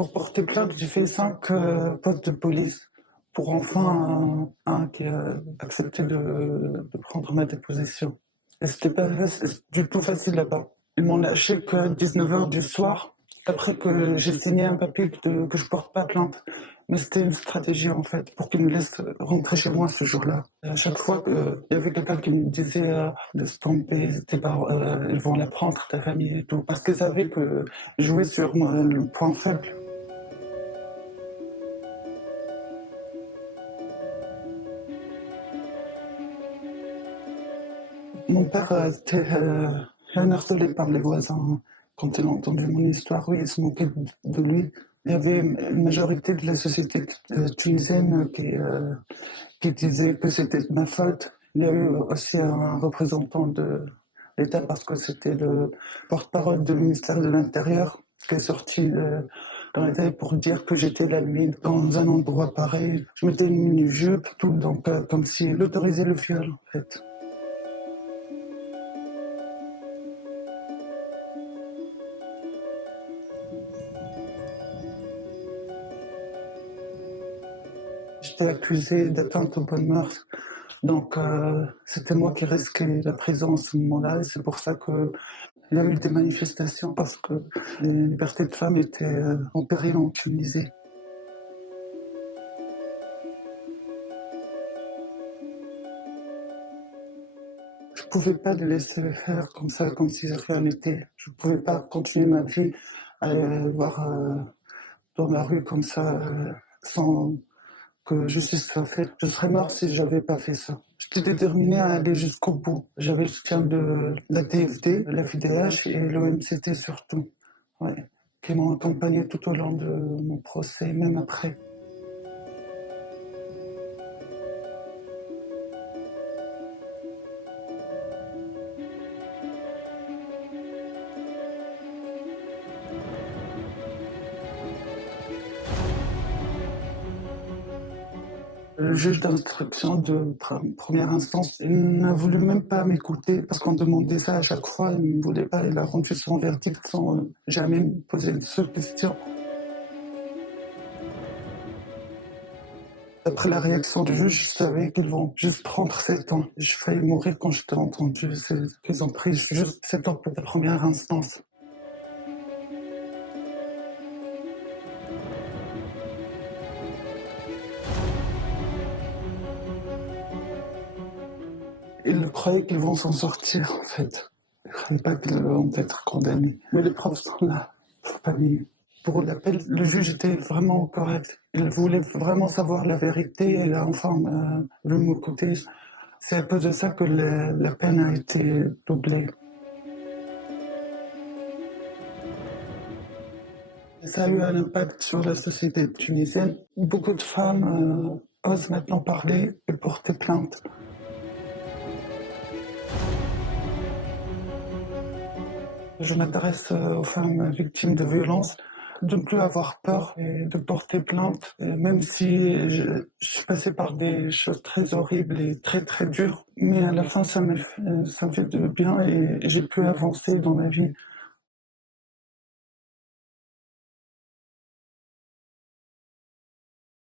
Pour porter plainte, j'ai fait 5 postes de police pour enfin un qui a accepté de prendre ma déposition. Et c'était pas du tout facile là-bas. Ils m'ont lâché qu'à 19h du soir, après que j'ai signé un papier que je porte pas plainte. Mais c'était une stratégie en fait, pour qu'ils me laissent rentrer chez moi ce jour-là. Et à chaque fois qu'il y avait quelqu'un qui me disait de se tromper, ils vont la prendre, ta famille et tout. Parce qu'ils savaient que je jouais sur le point faible. Mon père était bien harcelé par les voisins quand il a entendu mon histoire. Oui, il se moquait de lui. Il y avait une majorité de la société tunisienne qui disait que c'était de ma faute. Il y a eu aussi un représentant de l'État parce que c'était le porte-parole du ministère de l'Intérieur qui est sorti dans les télé pour dire que j'étais la nuit dans un endroit pareil. Je mettais une mini-jupe, tout, donc comme s'il autorisait le viol en fait. J'étais accusé d'atteinte aux bonnes mœurs. Donc, c'était moi qui risquais la prison à ce moment-là. Et c'est pour ça qu'il y a eu des manifestations parce que les libertés de femmes étaient en péril en Tunisie. Je ne pouvais pas le laisser faire comme ça, comme si rien n'était. Je ne pouvais pas continuer ma vie à aller voir dans la rue comme ça, sans que justice soit faite. Je serais mort si j'avais pas fait ça. J'étais déterminé à aller jusqu'au bout. J'avais le soutien de la TFD, la FIDH et l'OMCT surtout, ouais, qui m'ont accompagné tout au long de mon procès, même après. Le juge d'instruction de première instance, il n'a voulu même pas m'écouter parce qu'on demandait ça à chaque fois, il ne voulait pas, il a rendu son verdict sans jamais me poser une seule question. Après la réaction du juge, je savais qu'ils vont juste prendre 7 ans. J'ai failli mourir quand je t'ai entendu, c'est qu'ils ont pris juste 7 ans pour la première instance. Ils croyaient qu'ils vont s'en sortir, en fait. Ils ne croyaient pas qu'ils vont être condamnés. Mais les preuves sont là, faut pas nier. Pour l'appel, le juge était vraiment correct. Il voulait vraiment savoir la vérité et a enfin le mot côté. C'est à cause de ça que la peine a été doublée. Et ça a eu un impact sur la société tunisienne. Beaucoup de femmes osent maintenant parler et porter plainte. Je m'intéresse aux femmes victimes de violences, de ne plus avoir peur et de porter plainte, et même si je suis passé par des choses très horribles et très très dures, mais à la fin ça me fait de bien et j'ai pu avancer dans ma vie.